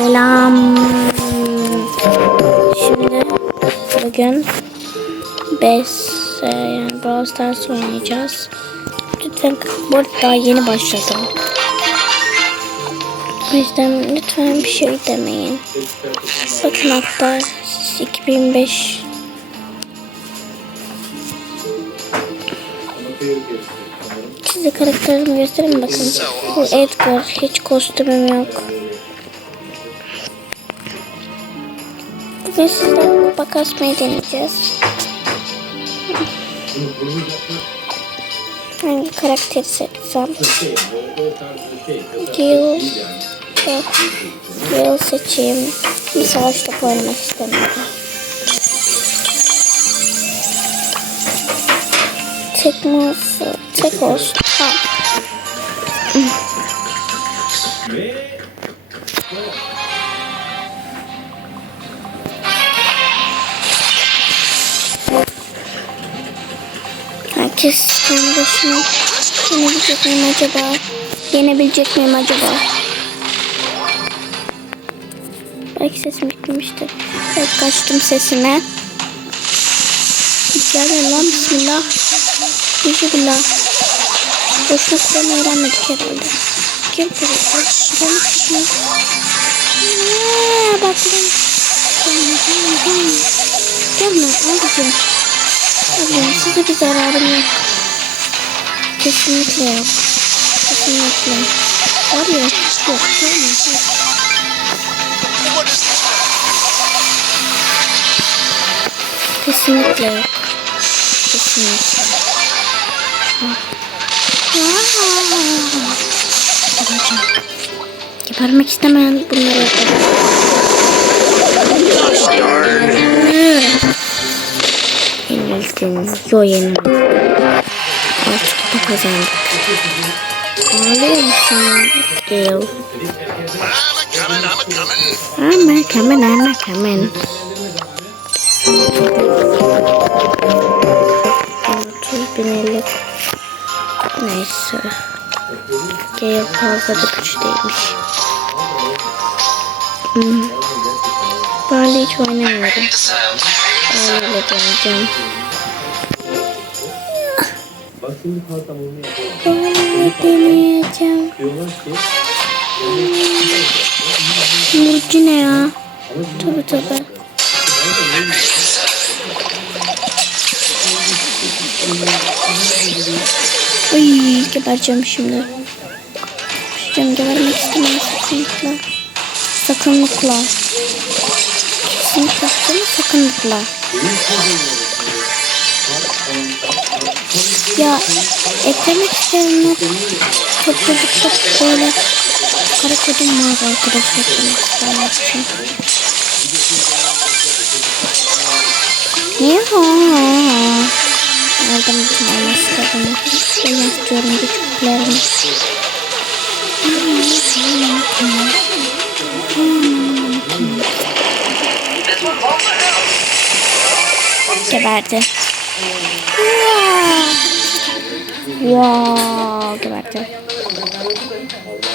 Selam. Şimdi bugün 5 yani Brawl Stars oynayacağız. Lütfen bu daha yeni başladım. O yüzden lütfen bir şey demeyin. Bakın hatta 2005 Size karakterimi göstereyim bakın. Bu Edgar. Hiç kostümüm yok. Bugün sizlerle kupa kasmayı deneyeceğiz. Hangi karakteri seçsem? Yok. Gil seçeyim. Bir savaş topu oynamak istemiyorum. Tek olsun? Tek olsun. Tamam. Kendi başına yenebilecek miyim acaba? Yenebilecek miyim acaba? Belki sesim gitmiştir. Evet kaçtım sesime. Gel lan bismillah. Bismillah. Boşuna Kur'an öğrenmedik herhalde. Kim? Kur'an'ı çıkmıyor. Eee bak. Gelme gelme gelme. Gelme abicim. Abicim size bir zararım yok. Kesinlikle yok. Kesinlikle. Var ya hiç yok. Kesinlikle yok. Kesinlikle. Babacım. Gebermek istemeyen bunları yapar. Yenildin. Yo yenildim. Altı kupa kazandık. Ağlıyor musun? Gale. I'm coming, I'm coming. 30 bin elli. Neyse. Gale fazla da güç değilmiş. Hmm. Böyle hiç oynamıyorum. Öyle deneyeceğim. Deneyeceğim. Diyorlar ki Murcu ne ya? Tabi tabi. Ay gebereceğim şimdi. Şimdi gebermek istemem sakınlıkla. Sakınlıkla. Kesinlikle sakın sakınlıkla. Ya eklemek isteyenler toplulukta böyle kara kodum var arkadaşlar eklemek için. Ha? Aldım bütün olması tadını. Ben istiyorum küçüklerimi. Geberdi. 우와, 이게 맞죠?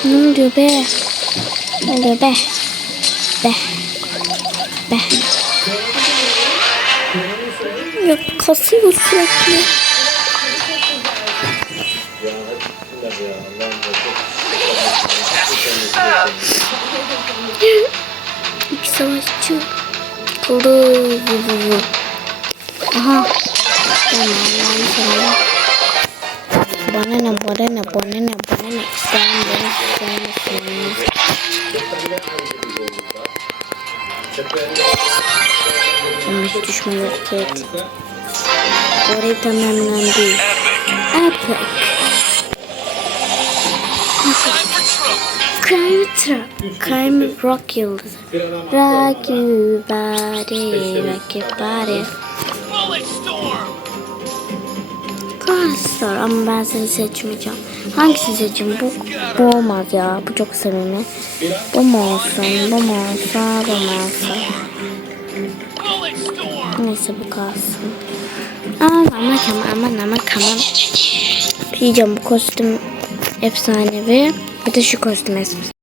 음, 르베. 르베. 음, 네. 네. 이거 거슬고 쓰레기. 입사 맛있죠? 도르, 부부부. 아하. Tamam Allah'ını seversen. Bana ne, bana ne, bana ne, bana ne. Sen beni sevmesin. Yanlış düşman hareket. Orayı tamamlandı. Epic. Crime Truck. Crime Rock Yıldızı. Rock you body, rock your body. Arkadaşlar ama ben seni seçmeyeceğim. Hangisini seçeyim? Bu, bu olmaz ya. Bu çok samimi. Bu mu olsun? Bu mu olsa? Bu mu olsa? Neyse bu kalsın. Aman aman aman aman aman. Diyeceğim bu kostüm efsanevi. Bir de şu kostüm efsanevi.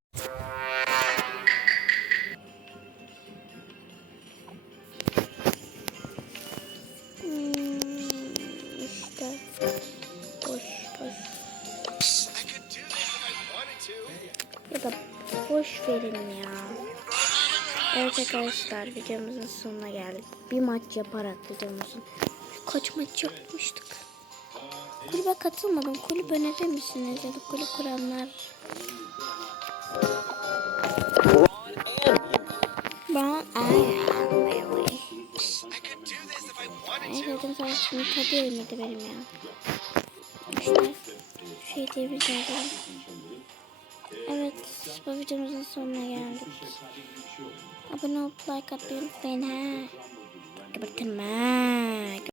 Verin ya. Evet arkadaşlar videomuzun sonuna geldik. Bir maç yaparak videomuzun. Kaç maç yapmıştık? Kulübe katılmadım. Kulüp önerir misiniz ya kulüp kuranlar? Ben dedim sana şimdi tadı ölmedi benim ya. İşte şey diyebileceğim. Evet bu videomuzun sonuna geldik. Abone olup like atmayı unutmayın ha. Kapatın.